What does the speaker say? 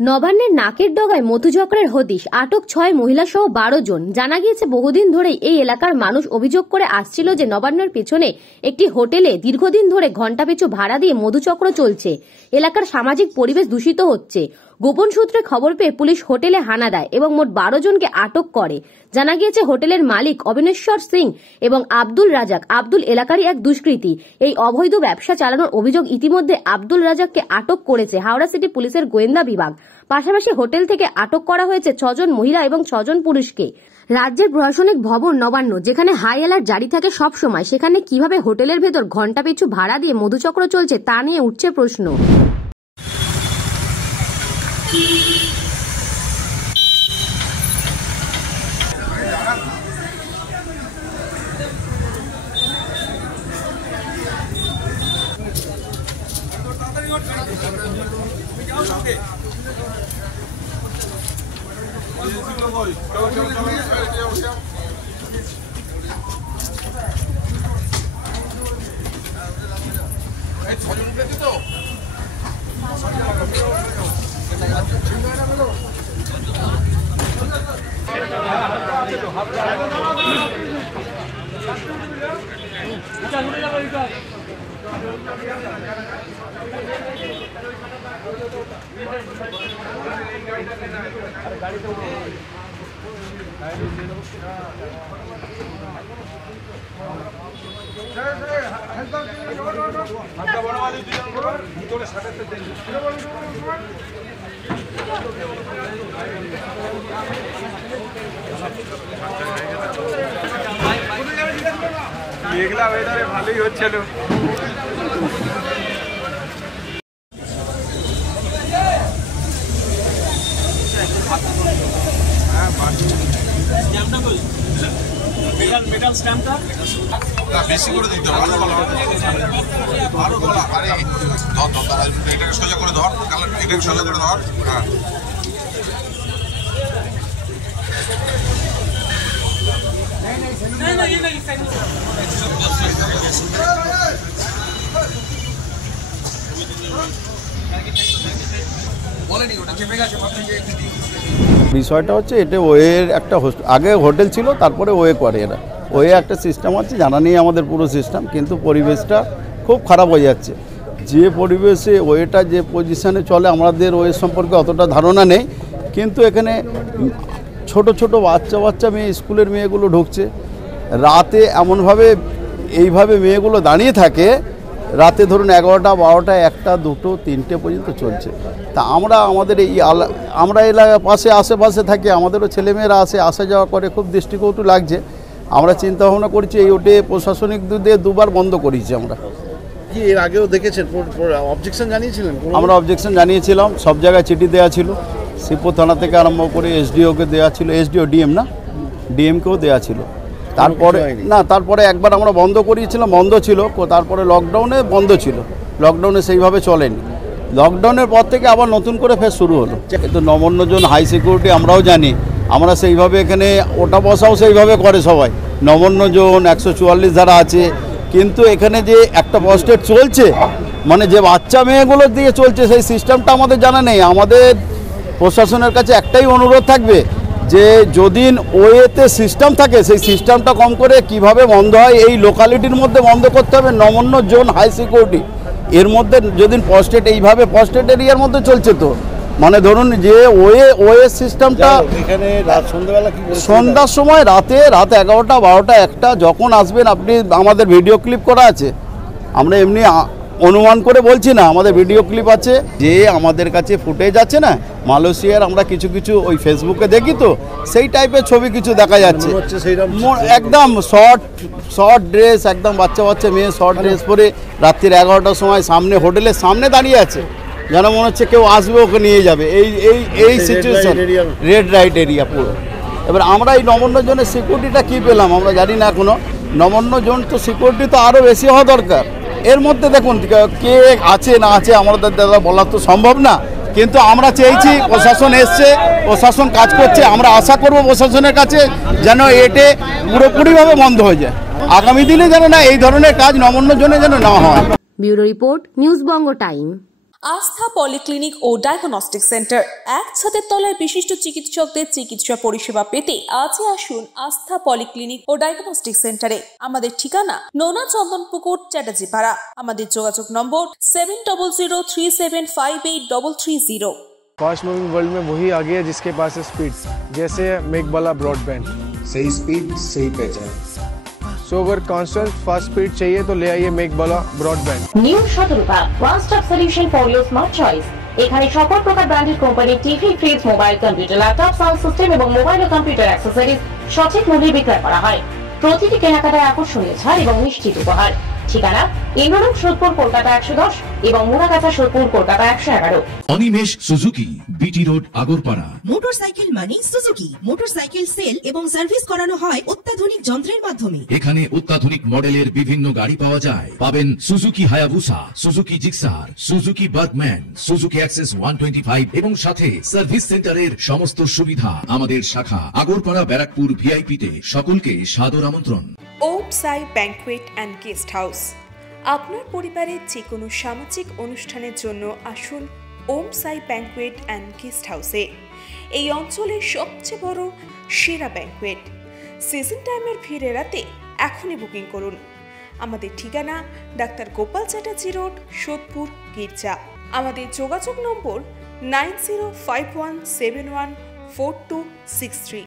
নবান্নের নাকের ডগায় মধুচক্রের হদিশ, আটক 6 মহিলা সহ 12 জন। জানা গিয়েছে বহুদিন ধরেই এই এলাকার মানুষ অভিযোগ করে আসছিল যে নবান্নের পেছনে একটি হোটেলে দীর্ঘদিন ধরে ঘণ্টা পিছু ভাড়া দিয়ে মধুচক্র চলছে। এলাকার সামাজিক পরিবেশ দূষিত হচ্ছে। গোপন সূত্রে খবর পেয়ে পুলিশ হোটেলে হানা দেয় এবং মোট 12 জনকে আটক করে। জানা গিয়েছে হোটেলের মালিক অবিনেশ্বর সিং এবং আব্দুল রাজাক আব্দুল এলাকারই এক দুষ্কৃতী। এই অবৈধ ব্যবসা চালানোর অভিযোগ ইতিমধ্যে আব্দুল রাজাককে আটক করেছে হাওড়া সিটি পুলিশের গোয়েন্দা বিভাগ। পাশাপাশি হোটেল থেকে আটক করা হয়েছে 6 জন মহিলা এবং 6 জন পুরুষকে। রাজ্যের প্রশাসনিক ভবন নবান্ন, যেখানে হাই অ্যালার্ট জারি থাকে সব সময়, সেখানে কিভাবে হোটেলের ভেতর ঘণ্টা পিছু ভাড়া দিয়ে মধুচক্র চলছে তা নিয়ে উঠছে প্রশ্ন। মেঘলা ওয়েদারে ভালোই হচ্ছিল। বেশি করে দিতে হবে, ভালো গলা। আরে এটাকে সোজা করে ধর, এটাকে সোজা করে ধর। হ্যাঁ, বিষয়টা হচ্ছে এটা ওয়ের একটা আগে হোটেল ছিল, তারপরে ওয়ে করে এরা। ওয়ে একটা সিস্টেম আছে, জানা নেই আমাদের পুরো সিস্টেম, কিন্তু পরিবেশটা খুব খারাপ হয়ে যাচ্ছে। যে পরিবেশে ওয়েটা যে পজিশনে চলে আমাদের ওয়ের সম্পর্কে অতটা ধারণা নেই, কিন্তু এখানে ছোট ছোট বাচ্চা মেয়ে, স্কুলের মেয়েগুলো ঢুকছে রাতে, এমনভাবে এইভাবে মেয়েগুলো দাঁড়িয়ে থাকে রাতে, ধরুন 11টা 12টা 1টা 2টো 3টে পর্যন্ত চলছে। তা আমাদের আমরা এলাকার আশেপাশে থাকি, আমাদেরও ছেলেমেয়েরা আসা যাওয়া করে, খুব দৃষ্টিকটু লাগছে। আমরা চিন্তা ভাবনা করছি এই ওটে প্রশাসনিক দিয়ে 2বার বন্ধ করেছি আমরা। কি এর আগেও দেখেছেন? অবজেকশন জানিয়েছিলেন? আমরা অবজেকশন জানিয়েছিলাম, সব জায়গায় চিঠি দেওয়া ছিল, শ্রীপুর থানা থেকে আরম্ভ করে এসডিওকে দেওয়া ছিল, এসডিও ডিএমকেও দেওয়া ছিল। তারপরে একবার আমরা বন্ধ করিয়েছিলাম, বন্ধ ছিল, তারপরে লকডাউনে বন্ধ ছিল, লকডাউনে সেইভাবে চলেনি। লকডাউনের পর থেকে আবার নতুন করে ফের শুরু হলো। কিন্তু নবান্ন জোন হাই সিকিউরিটি আমরাও জানি, আমরা সেইভাবে এখানে ওটা বসাও সেইভাবে করে সবাই। নবান্ন জোন 144 ধারা আছে, কিন্তু এখানে যে একটা পোস্টেড চলছে, মানে যে বাচ্চা মেয়েগুলো দিয়ে চলছে, সেই সিস্টেমটা আমাদের জানা নেই। আমাদের প্রশাসনের কাছে একটাই অনুরোধ থাকবে যে যদি ওয়েতে সিস্টেম থাকে, সেই সিস্টেমটা কম করে কিভাবে বন্ধ হয় এই লোকালিটির মধ্যে বন্ধ করতে হবে। নবান্ন জোন হাই সিকিউরিটি এর মধ্যে যদি পোস্টেড এইভাবে পোস্টেড এরিয়ার মধ্যে চলছে, তো মানে ধরুন যে ওয়ে সিস্টেমটা এখানে রাত সন্ধ্যাবেলা কি সন্ধ্যার সময় রাত 11টা 12টা 1টা যখন আসবেন, আপনি আমাদের ভিডিও ক্লিপ করা আছে, আমরা এমনি অনুমান করে বলছি না, আমাদের ভিডিও ক্লিপ আছে। যে আমাদের কাছে ফুটেজ আছে না মালয়েশিয়ার, আমরা কিছু ওই ফেসবুকে দেখি, তো সেই টাইপের ছবি কিছু দেখা যাচ্ছে। একদম শর্ট ড্রেস, একদম বাচ্চা মেয়ে শর্ট ড্রেস পরে রাত্রির 11টার সময় সামনে হোটেলের সামনে দাঁড়িয়ে আছে, যেন মনে হচ্ছে কেউ আসবে ওকে নিয়ে যাবে। এই সিচুয়েশন, রেড লাইট এরিয়া পুরো। এবার আমরা এই নবান্ন জোনের সিকিউরিটিটা কী পেলাম আমরা জানি না এখনও। নবান্ন জোন তো সিকিউরিটি তো আরও বেশি হওয়া দরকার। এর মধ্যে দেখুন কে আছে না আছে আমাদের দাদা বলা তো সম্ভব না, কিন্তু আমরা চেয়েছি, প্রশাসন এসছে, প্রশাসন কাজ করছে, আমরা আশা করব প্রশাসনের কাছে যেন এটে পুরোপুরিভাবে বন্ধ হয়ে যায়। আগামী দিনে যেন না এই ধরনের কাজ নবান্ন জোনে যেন না হয়। ব্যুরো রিপোর্ট, নিউজ বঙ্গ টাইম। আস্থা পলিক্লিনিক ও ডায়াগনস্টিক সেন্টার, এক ছাদের তলায় বিশিষ্ট চিকিৎসকদের চিকিৎসা পরিষেবা পেতে আজই আসুন আস্থা পলিক্লিনিক ও ডায়াগনস্টিক সেন্টারে। আমাদের ঠিকানা নোনা চন্দনপুকুর, চ্যাটার্জিপাড়া। আমাদের যোগাযোগ নম্বর 7003758330। फास्ट मूविंग वर्ल्ड में वही आगे है जिसके पास है स्पीड, जैसे मेघबाला ब्रॉडबैंड। सही स्पीड सही पहचान। सो अगर कांस्टेंट फास्ट स्पीड चाहिए तो ले आइए Meghbala broadband. New Shatarupa one stop solution for your smart choice. এখানে সকল প্রকার ব্র্যান্ডেড কোম্পানির TV, fridge, mobile, computer, laptop, sound system এবং মোবাইল ও কম্পিউটার অ্যাক্সেসরিজ সঠিক মূল্যে বিক্রয় করা হয়। প্রতিটি কেনাকাটায় আকর্ষণীয় ছাড় এবং নিশ্চিত উপহার। ঠিকানা ইন্দ্রনগর, সোদপুর, কলকাতা 110 এবং Muragachha, Sodepur, Kolkata 111। Animesh Suzuki, BT road, Agarpara. Motorcycle মানে সুজুকি। মোটরসাইকেল সেল এবং সার্ভিস করানো হয় অত্যাধুনিক যন্ত্রের মাধ্যমে। এখানে অত্যাধুনিক মডেলের বিভিন্ন গাড়ি পাওয়া যায়। পাবেন Suzuki Hayabusa, Suzuki Gixxer, Suzuki Bergman, Suzuki access 125 এবং সাথে সার্ভিস সেন্টারের সমস্ত সুবিধা। আমাদের শাখা আগরপাড়া, ব্যারাকপুর ভিআইপিতে। সকলকে সাদর আমন্ত্রণ। ওম সাই ব্যাংকুয়েট অ্যান্ড গেস্ট হাউস। আপনার পরিবারের যে কোনো সামাজিক অনুষ্ঠানের জন্য আসুন ওম সাই ব্যাংকুয়েট অ্যান্ড গেস্ট হাউসে। এই অঞ্চলের সবচেয়ে বড় সেরা ব্যাংকুয়েট। সিজন টাইমের ভিড় এড়াতে এখনই বুকিং করুন। আমাদের ঠিকানা ডাক্তার গোপাল চ্যাটার্জি রোড, সোদপুর, গির্জা। আমাদের যোগাযোগ নম্বর 9051714263।